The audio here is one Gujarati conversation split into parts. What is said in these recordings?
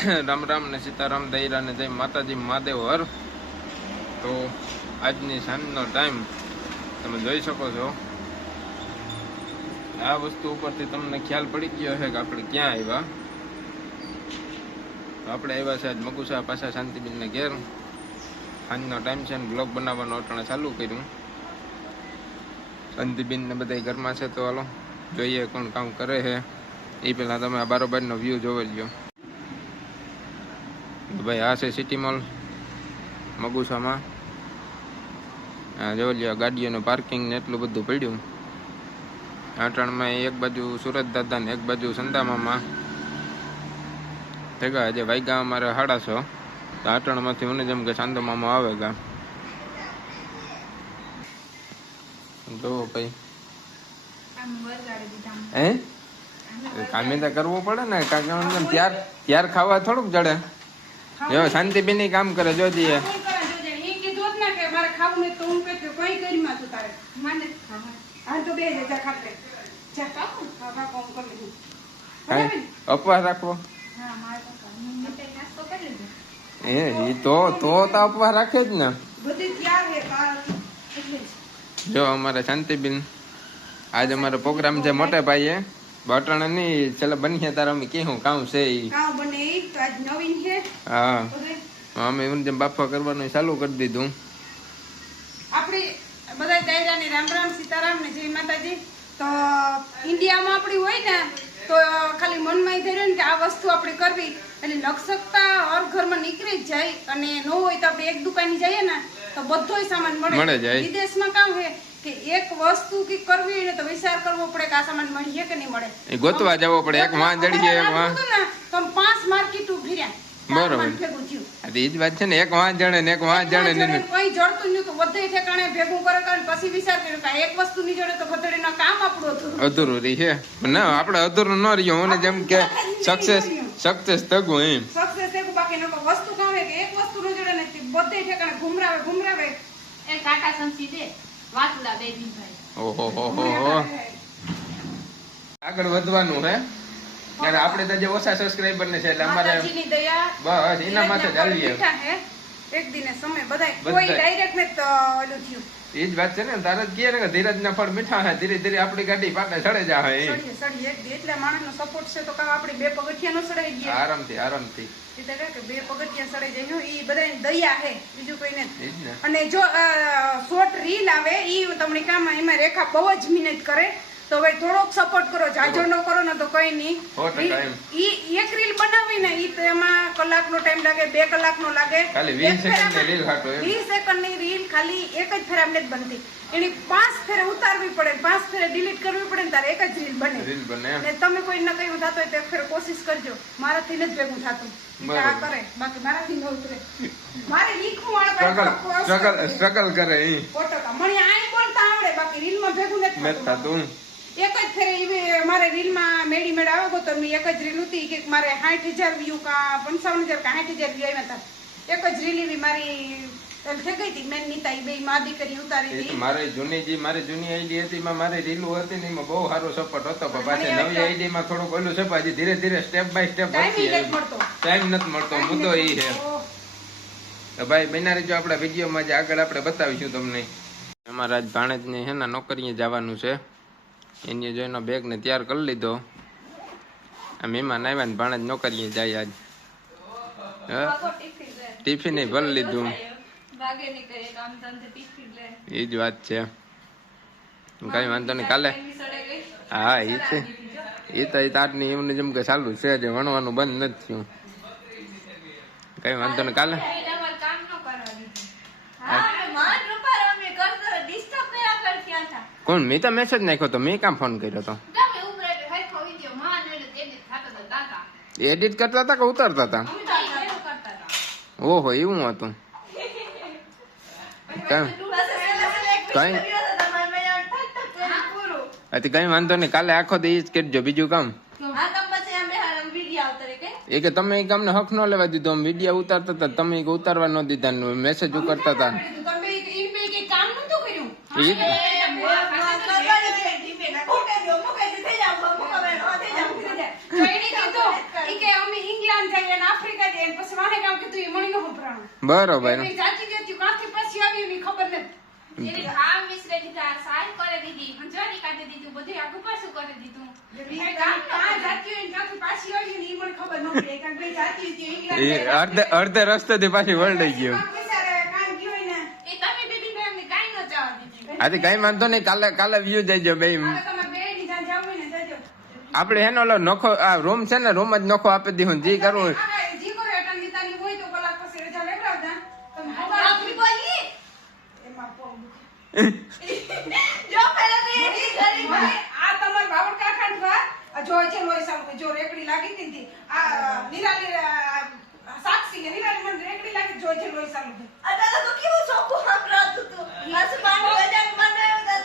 રામ રામ ને સીતારામ દૈરા ને જય માતાજી મહાદેવ હર. તો આજની સાંજનો ટાઈમ તમે જોઈ શકો છો. આ વસ્તુ ઉપરથી તમને ખ્યાલ પડી ગયો છે કે આપણે ક્યાં આવ્યા. આપણે આવ્યા છે આજ મગુસા પાછા શાંતિબેનને ઘેર. સાંજનો ટાઈમ છે ને બ્લોગ બનાવવાનું અટાણે ચાલુ કર્યું. શાંતિબેન ને બધા ઘરમાં છે તો હાલો જોઈએ કોણ કામ કરે છે. એ પહેલાં તમે આ બારોબારનો વ્યૂ જોઈ લ્યો. ભાઈ આ છે સિટી મોલ મગુસામાં. જોઈ લ્યો ગાડીઓનું પાર્કિંગ ને એટલું બધું પડ્યું. આટણમાં એક બાજુ સુરત દાદા ને એક બાજુ સંદામામાં ભેગા. હજે વાગ્યા અમારે 6:30. તો આટણમાંથી મને જેમ કે સાંદોમામાં આવે ગા. જો ભાઈ હે કામે તો કરવું પડે ને. કારણ ત્યાર ખાવા થોડુંક જડે. જો શાંતિબેન કામ કરે જોજીએ. અપવાસ રાખવો એ તો અપવાસ રાખે જ ને. જો અમારે શાંતિબેન આજ અમારો પ્રોગ્રામ છે મોટે ભાઈએ બટણ ની ચલો બનીએ તારા અમે કેવું કામ છે હા અમે જેમ બાફા કરવાનું ચાલુ કરી દીધું. આપણી બધા દાયરાની રામ રામ સીતારામ ને જય માતાજી. તો ઇન્ડિયામાં આપણી હોય ને તો ખાલી મનમાં ધર્યું ને કે આ વસ્તુ આપણે કરવી એટલે લક્ષકતા હર ઘરમાં નીકળી જ જાય. અને ન હોય તો આપણે એક દુકાને જઈએ ને તો બધોય સામાન મળે જાય. વિદેશમાં કામ છે કે એક વસ્તુ કે કરવી ને તો વિચાર કરવો પડે કે આ સામાન મળીએ કે નહીં મળે. એ ગોતવા જવો પડે. એક માં જડીએ એક માં તો 5 માર્કેટ ઉભર્યા. બરોબર એ જ વાત છે ને. એક વાં જણે ને એક વાં જણે ને કઈ જડતું નતું. બધે ઠેકાણે ભેગું કરે કારણ પછી વિચાર કર્યો કે એક વસ્તુ ની જોડે તો બધેના કામ આપણું અધૂરું રહી છે. ના આપણે અધૂરું ન રહ્યો. મને જેમ કે સક્સેસ થગું એમ સક્સેસ થગું. બાકી નો વસ્તુ કામ કે એક વસ્તુ નો જોડે ને બધે ઠેકાણે ઘુમરાવે એ કાકા સંસી દે વાતડા બેબી ભાઈ. ઓહો આગળ વધવાનું હે. ત્યારે આપણે તો જે ઓછા સબસ્ક્રાઇબર ને છે એટલે અમારે બસ એના માટે ચાલીએ. એક દિને સમય બધાય કોઈ ડાયરેક્ટ ને તો ઓલું થયું. એ જ વાત છે ને. તારે જ કહે ને કે ધીરજ ના ફળ મીઠા હે. ધીરે ધીરે આપણી ગાડી પાટે ચડે જાય. સડી એક દી એટલે માણસનો સપોર્ટ છે તો કામ આપણી 2 પગથિયા નો સડાઈ ગયા આરામથી એટલે કે 2 પગથિયા સડાઈ જાય. ઈ બધાની દયા હે બીજું કોઈ નથી. અને જો શોર્ટ રીલ આવે ઈ તમને કામ એમાં રેખા બહુ જ મહેનત કરે તો ભાઈ થોડોક સપોર્ટ કરો. જાજો ન કરો ને તો કઈ નહીં. ઈ એક રીલ બનાવી ને ઈ તો એમાં કલાકનો ટાઈમ લાગે 2 કલાકનો લાગે. ખાલી 20 સેકન્ડની રીલ હાટો 20 સેકન્ડની રીલ ખાલી એક જ ફેર આમને જ બનતી. એની 5 ફેરે ઉતારવી પડે 5 ફેરે ડિલીટ કરવી પડે ને તારે એક જ રીલ બને. અને તમે કોઈ ન કઈ થતું હોય તો એક ફેર કોશિશ કરજો. મારાથી ન જ ભેગું થતું આ કરે બાકી મારાથી ન ઉતરે. મારે લીખવું વાળા સ્ટ્રગલ કરે ઈ ફોટો કા મને આઈ બોલતા આવડે બાકી રીલમાં ભેગું નથી થતું. એક જ ફેરે મારે રીલમાં મેડી મેળ આવ્યો તો મેં એક જ રીલ હતી કે મારે 60,000 વ્યૂ કા 55,000 કા 60,000 વ્યૂ આવ્યા હતા. એક જ રીલ એવી મારી થઈ ગઈ હતી. મેં નીતા બે માં દીકરી ઉતારી હતી. મારી જૂની આઈડી હતી માં મારી રીલો હતી ને એમાં બહુ સારો સપોર્ટ હતો. પાછી નવી આઈડી માં થોડું ઓલું છે. પાછી ધીરે ધીરે સ્ટેપ બાય સ્ટેપ ટાઈમ નથી મળતો. મુદ્દો ઈ છે. તો ભાઈ બના જો આપણા વિડીયોમાં જે આગળ આપણે બતાવીશું તમને. અમારા આજ ભાણેજને હે ને નોકરીએ જવાનું છે. એની જોઈનો બેગ ને તૈયાર કરી લીધો. મહેમાન આવ્યા ને ભાણેજ નોકરીએ જાય આજ. ટિફિન ભરી લીધું. એ જ વાત છે. કઈ વાંધો નહીં કાલે. હા એ છે. એ તો તારની એમને જેમ કે ચાલુ છે જે વણવાનું બંધ નથી થયું. કઈ વાંધો નહીં કાલે. કોણ મેં તો મેસેજ નાખ્યો તો મેં કામ ફોન કર્યો તો. એડિટ કરતા હતા કે ઉતારતા હતા? ઓહો એવું હતું. કઈ વાંધો નહીં કાલે આખો તો એ જ કરજો બીજું કામ. એ કે તમે એ કામને હક ન લેવા દીધો. વિડીયો ઉતારતા હતા તમે ઉતારવા ન દીધા મેસેજ કરતા હતા. હતું એ મને ન ખબરાણું. બરોબર એ જાતી જતી કાંથી પાછી આવી એની ખબર નથી. એની ઘા મિશ્રે દીધા સાય કરી દીધી હંજારી કાઢી દીધું બધું આગુ પાછું કરી દીધું એ કાં જાતી હોય ને ક્યાંથી પાછી આવી ને ઈ મને ખબર ન પડી. કારણ કે જાતી હતી એ ઈંગ્લેન્ડ અડધે રસ્તેથી પાછી વળડાઈ ગયો. બિચારા કામ ગયો હોય ને એ તમે બેબી ને એમને કાઈ ન જવા દીધી આથી કઈ વાંધો નહીં, કાલે વ્યૂ જઈજો બે. હવે તમારે બેયની જ્યાં જાવું હોય ને જજો. આપણે એનો ઓલો નોખો આ રૂમ છે ને, રૂમ જ નોખો આપી દીધું જી કરવું. હા, જી કરો એટલે નીતાની હોય તો કલાક પછી રજા લેવડાવતા. તમે ખબર આપણી બોલી એમાં પગ જો પેલા તો એની ઘરે ભાઈ, આ તમાર બાવળ કાકાને વાત, આ જો છે લોહી સાલું જો રેકડી લાગી હતી ને આ નિરાલી સાક્ષી ને નિરાલી મને રેકડી લાગી જો છે લોહી સાલું અડા તો કેવું ચોખ્ખું હકરાતું તું બસ પાણી વજાન બનાવ્યો તા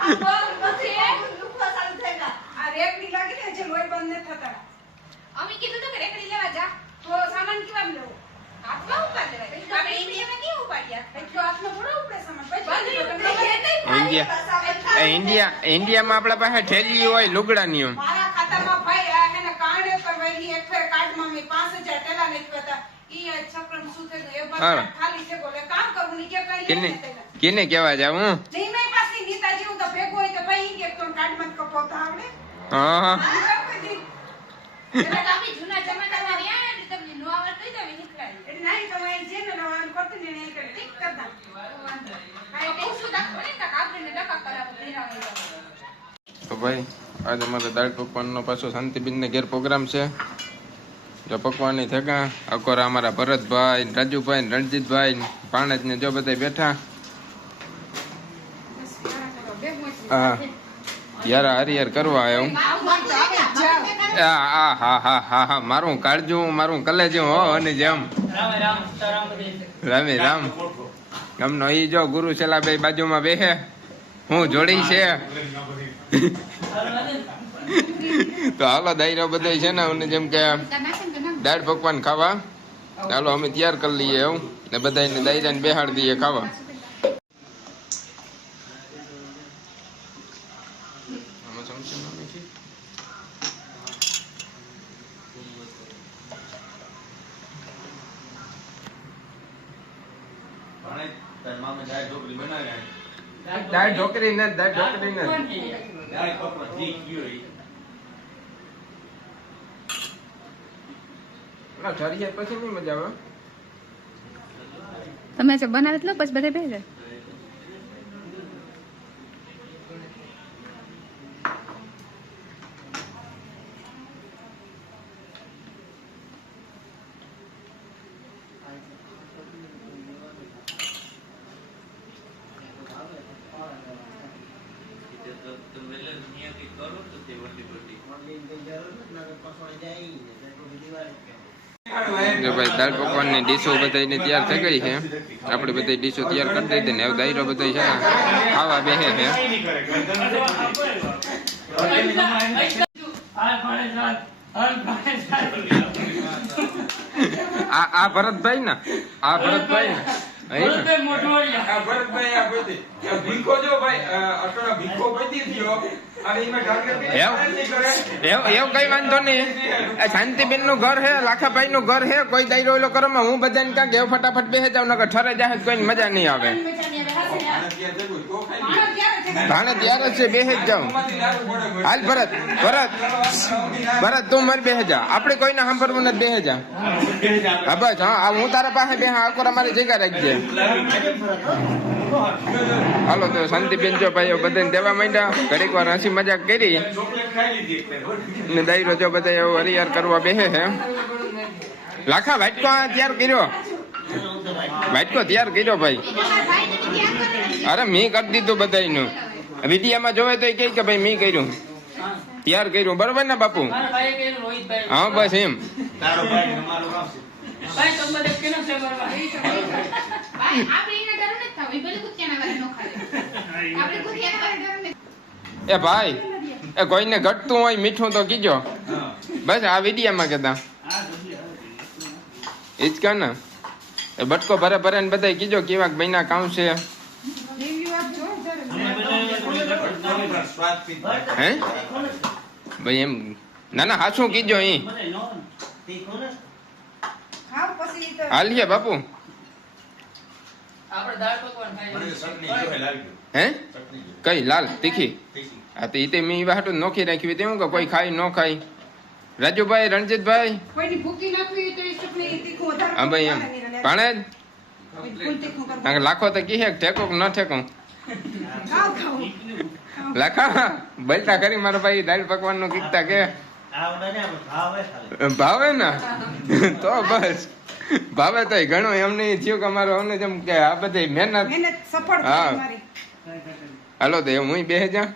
ખબર નથી દુખવા ચાલુ થઈ ગયા આ રેકડી લાગી ને જે લોહી બંધ ન થતા. અમે કીધું તો કે રેકડી લેવા જા તો સામાન કેવા લેવો? હાથમાં ઉપાડ લેવાય આપણે ઇન્ડિયામાં કેવું ઉપાડ્યા એટલો હાથમાં થોડો ઉપડે સામાન. ઇન્ડિયામાં આપણા પાસે ઠેલી હોય લુગડાની. મારા ખાતામાં ભાઈ આ એને કારણે કરવાની એક ફેર કાર્ડમાં મેં 5000 ટેલા નાખ્યા હતા. ઈ આ છકડમ શું થયું એ હા. બસ ખાલી છે બોલે કામ કરવું ની કે કઈ કેને લઈને દેતા. કેને કેવા જાવ હું? નહીં મેં પાછી નીતા જેવું તો ભેગું હોય તો ભાઈ ઈ કે તો કાર્ડમાં જ કપાવતા આવડે. હા એટલે તમે જૂના જમાનામાં રહ્યા ને એટલે તમને નો આવડતું તો નીકળાય એટલે નહીં તમારે જે ને નવાનું કરતું ને એ કરે ઠીક કરતા. આ પૂછું દાખવો ને કાક આપણે ડકા કરાવો દેરાવે તો ભાઈ આજે અમારે દાળ પકવાનનો પાછો શાંતિબેનને ઘેર પ્રોગ્રામ છે. જો પકવાની થેકા અકોરા અમારા ભરતભાઈ ને રાજુભાઈ ને રણજીતભાઈ ને પાણજ ને જો બધા બેઠા. હા યાર હરિયાર કરવા આવ્યો. હા હા હા હા હા મારું કાળજું મારું કલેજું હો અને જેમ રામે રામ ગમનો ઈ જો ગુરુ છેલ્લા બે બાજુમાં બેહે હું જોડી છે. તો હાલો દાયરો બધો છે ને અને જેમ કે દાળ પકવાન ખાવા ચાલો અમે તૈયાર કરી લઈએ એવું ને બધાને દાયરાને બેહાડી દઈએ ખાવા. દાળ ઢોકરી ને દાળ ઢોકરી ને ઠરિયા પછી નહીં મજા આવે. તમે જે બનાવે તો પછી બધે બેસે જો ભાઈ દાળ પકવાન ની ડીશો બધાને તૈયાર થઈ ગઈ છે. આપણે બધી ડીશો તૈયાર કરી દીધી ને હવે દાયરો બધો છે ને ખાવા બેસે છે. આ ભરતભાઈ ને આ ભરતભાઈ ને એવું કઈ વાંધો નહીં. શાંતિબેન નું ઘર હે, લાખાભાઈ નું ઘર હે. કોઈ દાયરો ઓલો કરો હું બધાને ક્યાં ગયો ફટાફટ બેસી જાવ નકર ઠરે જાય કોઈ મજા નહીં આવે. ભાણે ત્યારે છે બેસી જ જાવ. હાલ ભરત ભરત ભરત તું મર બેસી જા. આપણે કોઈને સાંભળવું નથી બેસી જા. હા બસ હા હું તારા પાસે બે આકોરા મારી જગ્યા રાખજે. હાલો તો શાંતિબેન જો ભાઈઓ બધાને દેવા માંડ્યા. ઘડીક વાર હસી મજાક કરી ને દાયરો જો બધા એવું હરિયાર કરવા બેસે છે. લાખા વાટકો તૈયાર કર્યો, વાટકો તૈયાર કર્યો ભાઈ. અરે મેં કરી દીધું બધાનું. વિડીયામાં જોવે તો એ કહે કે ભાઈ મેં કર્યું તૈયાર કર્યું. બરોબર ને બાપુ? હા બસ એમ. એ ભાઈ એ કોઈને ઘટતું હોય મીઠું તો કીજો. બસ આ વિડીયામાં કેતા હિચકા ને એ બટકો ભરે ભરે ને બધા કીજો કેવા મહિના કામ છે. હે ભાઈ એમ ના ના હાચું કીજો. ખાવ પછી તો હાલીએ બાપુ આપણે દાળ પકવાન ખાઈએ. હે કઈ લાલ તીખી હા તો ઈ તે મેં વાટું નોખી નાખી તેવું કે કોઈ ખાય ન ખાય રાજુભાઈ રણજીતભાઈ કોઈની ભૂકી નાખવી હોય તો એ ચટણી તીખું વધારે હા ભાઈ એમ પાણે જ ફૂલ તીખું કરવું. કારણ કે લાખો તો કહે ઠેકો કે ન ઠેકો ખાવ ખાવ લાખા બલતા કરી મારા ભાઈ દાળ પકવાન નું કીકતા કે ભાવે ને તો બસ ભાવે તો ઘણું એમ નહીં થયું કે અમારું અમને જેમ કે આ બધી મહેનત મહેનત સફળ હા. થઈ મારી હાલો તો હું બેહી જા